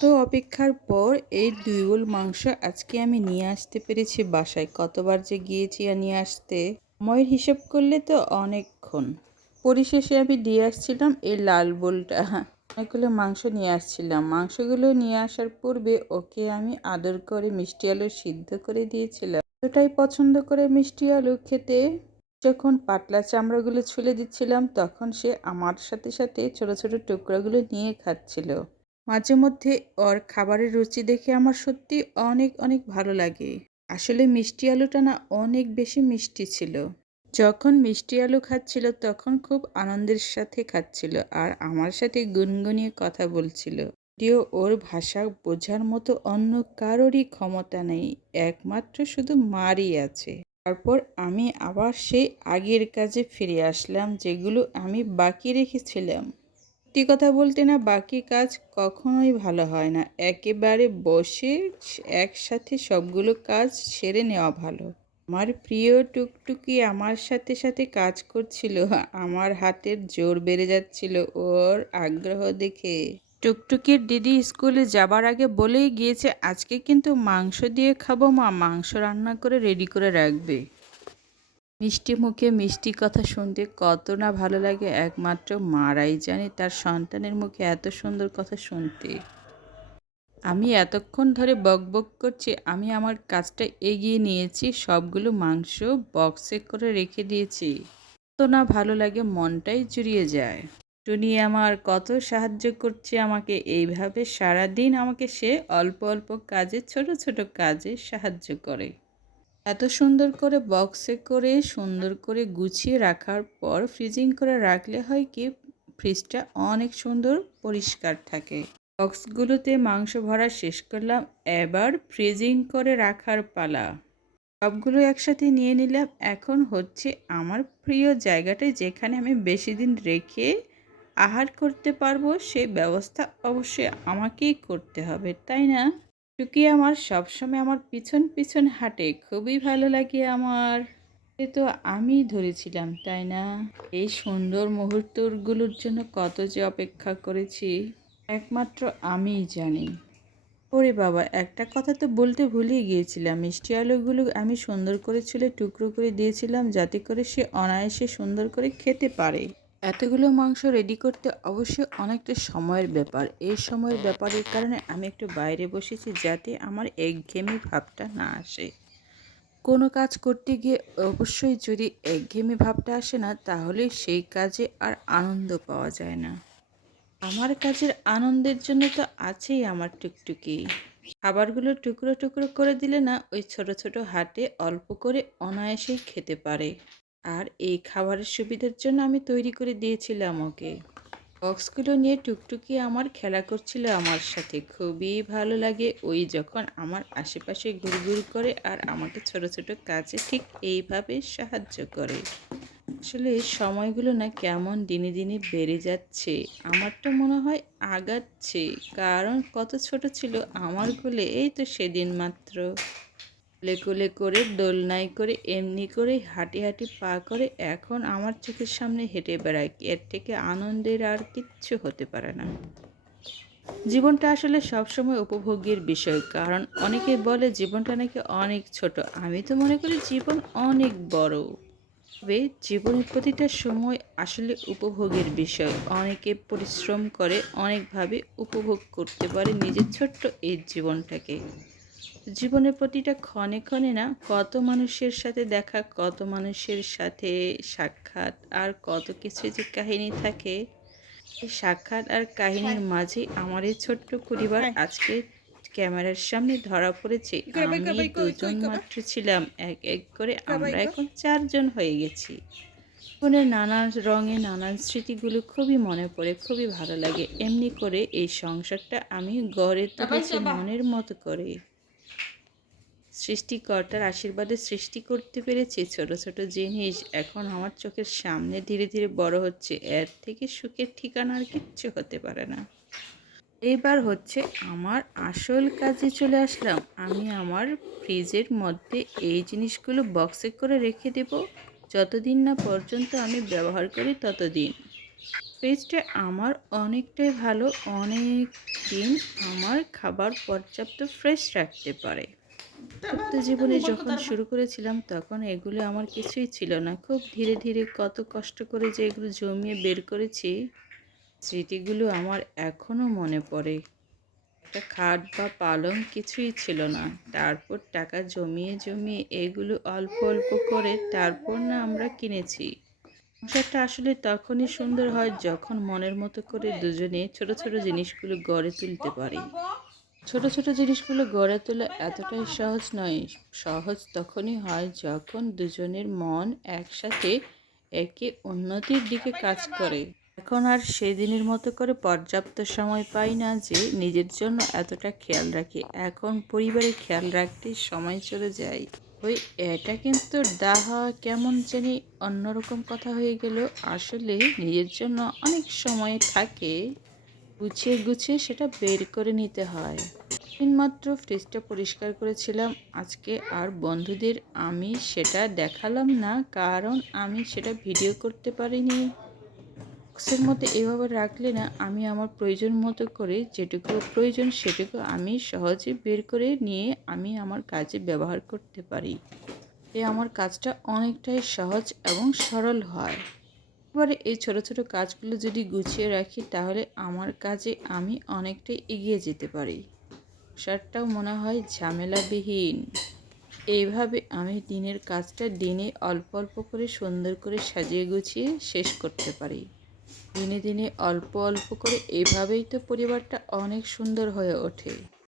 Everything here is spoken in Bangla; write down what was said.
তো অপেক্ষার পর এই 2 বোল মাংস আজকে আমি নিয়ে আসতে পেরেছি বাসায়। কতবার যে গিয়েছি আর নিয়ে আসতে, সময়ের হিসাব করলে তো অনেকক্ষণ। পরিশেষে আমি দিয়ে আসছিলাম এই লাল বোলটা। অনেকগুলো মাংস নিয়ে আসছিলাম। মাংসগুলো নিয়ে আসার পূর্বে ওকে আমি আদর করে মিষ্টি আলু সিদ্ধ করে দিয়েছিলাম। এতটাই পছন্দ করে মিষ্টি আলু খেতে, যখন পাতলা চামড়াগুলো ছুলে দিচ্ছিলাম তখন সে আমার সাথে সাথে ছোট ছোট টুকরাগুলো নিয়ে খাচ্ছিল। মাঝে মধ্যে ওর খাবারের রুচি দেখে আমার সত্যি অনেক অনেক ভালো লাগে। আসলে মিষ্টি আলুটা না অনেক বেশি মিষ্টি ছিল। যখন মিষ্টি আলু খাচ্ছিল তখন খুব আনন্দের সাথে খাচ্ছিল আর আমার সাথে গুনগুনিয়ে কথা বলছিল। যদিও ওর ভাষা বোঝার মতো অন্য কারোরই ক্ষমতা নেই, একমাত্র শুধু মারই আছে। তারপর আমি আবার সেই আগের কাজে ফিরে আসলাম যেগুলো আমি বাকি রেখেছিলাম। সত্যি কথা বলতে না, বাকি কাজ কখনোই ভালো হয় না। একেবারে বসে একসাথে সবগুলো কাজ সেরে নেওয়া ভালো। আমার প্রিয় টুকটুকি আমার সাথে সাথে কাজ করছিল। আমার হাতের জোর বেড়ে যাচ্ছিল ওর আগ্রহ দেখে। টুকটুকির দিদি স্কুলে যাবার আগে বলেই গিয়েছে, আজকে কিন্তু মাংস দিয়ে খাবো মা, মাংস রান্না করে রেডি করে রাখবে। মিষ্টি মুখে মিষ্টি কথা শুনতে কত না ভালো লাগে একমাত্র মারাই জানে তার সন্তানের মুখে এত সুন্দর কথা শুনতে। আমি এতক্ষণ ধরে বকবক করছি, আমি আমার কাজটা এগিয়ে নিয়েছি, সবগুলো মাংস বক্সে করে রেখে দিয়েছি। কত না ভালো লাগে, মনটাই জুড়িয়ে যায়। টুনি আমার কত সাহায্য করছে আমাকে, এইভাবে সারাদিন আমাকে সে অল্প অল্প কাজে, ছোট ছোট কাজে সাহায্য করে। এত সুন্দর করে বক্সে করে সুন্দর করে গুছিয়ে রাখার পর ফ্রিজিং করে রাখলে হয় কি, ফ্রিজটা অনেক সুন্দর পরিষ্কার থাকে। বক্সগুলোতে মাংস ভরা শেষ করলাম, এবার ফ্রিজিং করে রাখার পালা। সবগুলো একসাথে নিয়ে নিলাম। এখন হচ্ছে আমার প্রিয় জায়গাটায় যেখানে আমি বেশি দিন রেখে আহার করতে পারবো, সেই ব্যবস্থা অবশ্যই আমাকেই করতে হবে, তাই না? টুকি আমার সবসময় আমার পিছন পিছন হাঁটে, খুবই ভালো লাগে আমার। এ তো আমি ধরেছিলাম, তাই না? এই সুন্দর মুহূর্তগুলোর জন্য কত যে অপেক্ষা করেছি একমাত্র আমিই জানি। ওরে বাবা, একটা কথা তো বলতে ভুলেই গিয়েছিলাম। মিষ্টি আলুগুলো আমি সুন্দর করে ছুলে টুকরো করে দিয়েছিলাম যাতে করে সে অনায়াসে সুন্দর করে খেতে পারে। এতগুলো মাংস রেডি করতে অবশ্যই অনেকটা সময়ের ব্যাপার। এই সময়ের ব্যাপারের কারণে আমি একটু বাইরে বসেছি যাতে আমার একঘেয়েমি ভাবটা না আসে। কোনো কাজ করতে গিয়ে অবশ্যই যদি একঘেয়েমি ভাবটা আসে না, তাহলে সেই কাজে আর আনন্দ পাওয়া যায় না। আমার কাজের আনন্দের জন্য তো আছেই আমার টুকটুকি। খাবারগুলো টুকরো টুকরো করে দিলে না ওই ছোট ছোট হাতে অল্প করে অনায়াসেই খেতে পারে। আর এই খাবারের সুবিধার জন্য আমি তৈরি করে দিয়েছিলাম ওকে। বক্সগুলো নিয়ে টুকটুকি আমার খেলা করছিল আমার সাথে, খুবই ভালো লাগে ওই যখন আমার আশেপাশে ঘুরঘুর করে আর আমাকে ছোট ছোট কাজে ঠিক এইভাবে সাহায্য করে। আসলে সময়গুলো না কেমন দিনে দিনে বেড়ে যাচ্ছে, আমার তো মনে হয় আগাচ্ছে। কারণ কত ছোট ছিল আমার কোলে, এই তো সেদিন মাত্র কোলে কোলে করে দোলনায় করে এমনি করে হাঁটি হাঁটি পা করে এখন আমার চোখের সামনে হেঁটে বেড়ায়। এর থেকে আনন্দের আর কিচ্ছু হতে পারে না। জীবনটা আসলে সবসময় উপভোগের বিষয়, কারণ অনেকে বলে জীবনটা নাকি অনেক ছোট। আমি তো মনে করি জীবন অনেক বড়। তবে জীবনের প্রতিটা সময় আসলে উপভোগের বিষয়। অনেকে পরিশ্রম করে অনেকভাবে উপভোগ করতে পারে নিজের ছোট্ট এই জীবনটাকে। জীবনের প্রতিটা ক্ষণে ক্ষণে না কত মানুষের সাথে দেখা, কত মানুষের সাথে সাক্ষাৎ, আর কত কিছু যে কাহিনী থাকে। এই সাক্ষাৎ আর কাহিনীর মাঝে আমার এই ছোট্ট পরিবার আজকে ক্যামেরার সামনে ধরা পড়েছে। আমি দুজন মাত্র ছিলাম, এক এক করে আমরা এখন 4 জন হয়ে গেছি। জীবনের নানান রঙে নানান স্মৃতিগুলো খুবই মনে পড়ে, খুবই ভালো লাগে। এমনি করে এই সংসারটা আমি গড়ে তুলেছি মনের মতো করে। সৃষ্টিকর্তার আশীর্বাদে সৃষ্টি করতে পেরেছি ছোট ছোট জিনিস, এখন আমার চোখের সামনে ধীরে ধীরে বড় হচ্ছে। এর থেকে সুখের ঠিকানা আর কিচ্ছু হতে পারে না। এবার হচ্ছে আমার আসল কাজে চলে আসলাম। আমি আমার ফ্রিজের মধ্যে এই জিনিসগুলো বক্সে করে রেখে দেব, যতদিন না পর্যন্ত আমি ব্যবহার করি ততদিন। ফ্রিজটা আমার অনেকটাই ভালো, অনেক দিন আমার খাবার পর্যাপ্ত ফ্রেশ রাখতে পারে। ছোট্ট জীবনে যখন শুরু করেছিলাম তখন এগুলো আমার কিছুই ছিল না। খুব ধীরে ধীরে কত কষ্ট করে যে এগুলো জমিয়ে বের করেছি, স্মৃতিগুলো আমার এখনও মনে পড়ে। একটা খাট বা পালং কিছুই ছিল না। তারপর টাকা জমিয়ে জমিয়ে এগুলো অল্প অল্প করে তারপর না আমরা কিনেছি। সংসারটা আসলে তখনই সুন্দর হয় যখন মনের মতো করে দুজনে ছোট ছোট জিনিসগুলো গড়ে তুলতে পারি। ছোট ছোট জিনিসগুলো গড়ে তোলা এতটাই সহজ নয়। সহজ তখনই হয় যখন দুজনের মন একসাথে একে উন্নতির দিকে কাজ করে। এখন আর সেদিনের মতো করে পর্যাপ্ত সময় পাই না যে নিজের জন্য এতটা খেয়াল রাখি। এখন পরিবারের খেয়াল রাখতে সময় চলে যায়। ওই এটা কিন্তু ডাহা কেমন জানি অন্যরকম কথা হয়ে গেল। আসলে নিজের জন্য অনেক সময় থাকে, গুছিয়ে গুছিয়ে সেটা বের করে নিতে হয়। মাত্র ফ্রিজটা পরিষ্কার করেছিলাম আজকে, আর বন্ধুদের আমি সেটা দেখালাম না কারণ আমি সেটা ভিডিও করতে পারিনি। বক্সের মধ্যে এভাবে রাখলে না আমি আমার প্রয়োজন মতো করে যেটুকু প্রয়োজন সেটুকু আমি সহজে বের করে নিয়ে আমি আমার কাজে ব্যবহার করতে পারি। এতে আমার কাজটা অনেকটাই সহজ এবং সরল হয়। এবারে এই ছোট ছোট কাজগুলো যদি গুছিয়ে রাখি তাহলে আমার কাজে আমি অনেকটাই এগিয়ে যেতে পারি। সংসারটাও মনে হয় ঝামেলাবিহীন। এইভাবে আমি দিনের কাজটা দিনে অল্প অল্প করে সুন্দর করে সাজিয়ে গুছিয়ে শেষ করতে পারি। দিনে দিনে অল্প অল্প করে এভাবেই তো পরিবারটা অনেক সুন্দর হয়ে ওঠে।